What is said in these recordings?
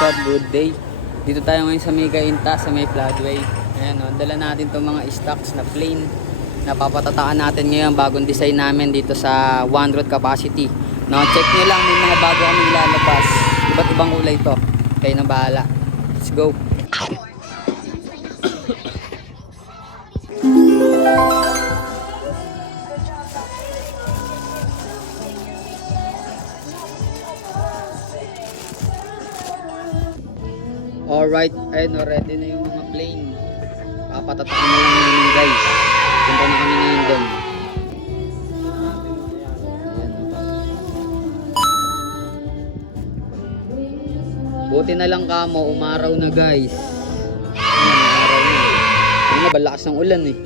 up? Good day. Dito tayo ngayon sa Mega Inta, sa may floodway. Ayan o, dala natin itong mga stocks na plane. Napapatataan natin ngayon bagong design namin dito sa 100 capacity. No, check nyo lang, may mga bago kami ilalabas. Iba't ibang kulay ito. Kayo na bahala. Let's go. Alright, ayun o, ready na yung mga plane. Papatatakan na lang namin guys. Punta na kami ngayon doon. Buti na lang kamo, umaraw na guys. Umaraw na. Ayun na, balakas ng ulan eh.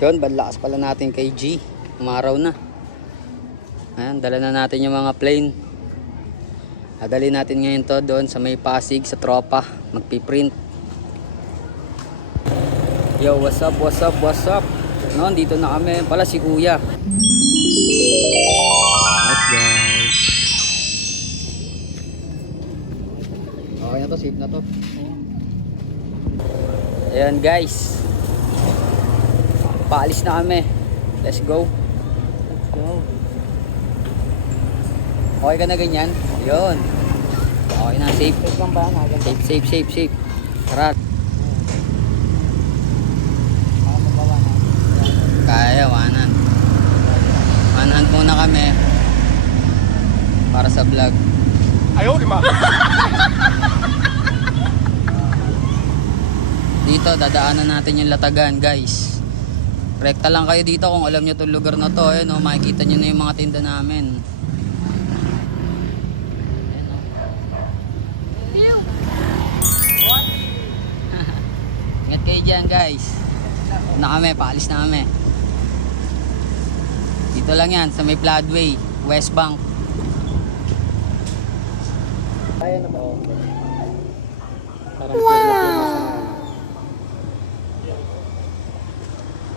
Yun, balakas pala natin kay G. Umaraw na. Ayan, dala na natin yung mga plane. Adali natin ngayon to doon sa may Pasig sa tropa. Magpiprint. Yo, what's up, what's up, what's up? No, dito na kami. Pala si Kuya. Let's go. Okay na to, safe na to. Ayan guys. Paalis na kami. Let's go. Let's go. Okay ka na ganyan? Ayun. Okay na, safe. Safe lang ba? Safe. Tara. Kaya, wanan. Wanan muna kami. Para sa vlog. Ayaw, lima. Dito, dadaanan natin yung Latagan, guys. Rekta lang kayo dito kung alam nyo itong lugar na to. Eh, no? Makikita nyo na yung mga tinda namin. Ingat kayo dyan, guys. Na kami, paalis na kami. Dito lang yan, sa may floodway, West Bank. Kaya na ba? Wow!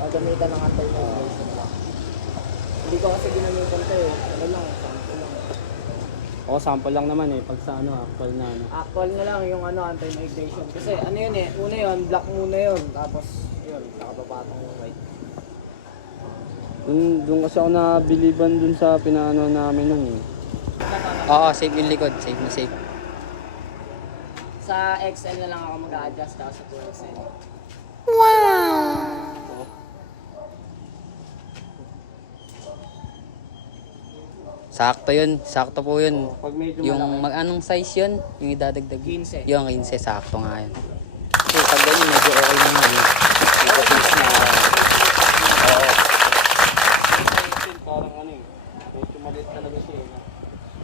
Gamitan ng anti-vibration lang. Hindi ko kasi ginamitan ito eh. Ano lang, sample lang. Oo, sample lang naman eh. Pag sa ano, actual na ano. Actual na lang yung ano, anti-vibration. Kasi ano yun eh, una yun, black muna yun. Tapos yun, nakababatan yung white. Doon kasi ako nabiliban dun sa pinaano namin nun eh. Oo, safe yung likod. Safe na safe. Sa XL na lang ako mag-a-adjust ako sa 2XL. Sakto yun. Sakto po yun. Pag medyo Yung anong size yun? Yung idadagdag? 15. Yung 15, sakto nga yun. Kasi pag ganyan, medyo okay na nga yun. Ito piece na. Oo. parang ano eh. Medyo maliit talaga siya eh.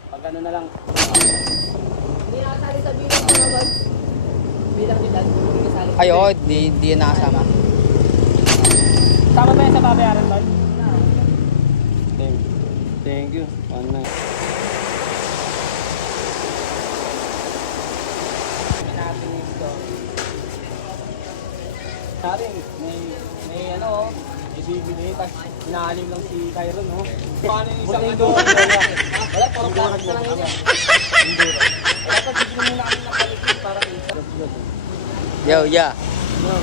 Pag ano na lang. Hindi nakasali sa bilang ko na ba? Bilang nila, hindi kasali. Ay, oo. Di yan nakasama. Sama ba yan sa babayaran ba? Thank you. Ano na. Natin ito. Sa atin, may ano, ibibili, tapos inaalim lang si Kyron, no? Paano yung isang ano? Wala, puro plastic na lang yun. Wala, pag bigyan muna kami ng palikid para isa. Yo, yeah. No.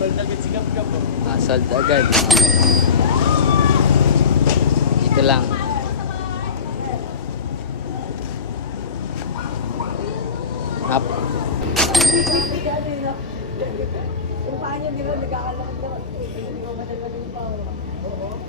Sold agad si Gab-Gab, oh. Sold agad. Ito lang. Up. Kung paano nila nag-aalak na, hindi mo madalaman yung power. Oo.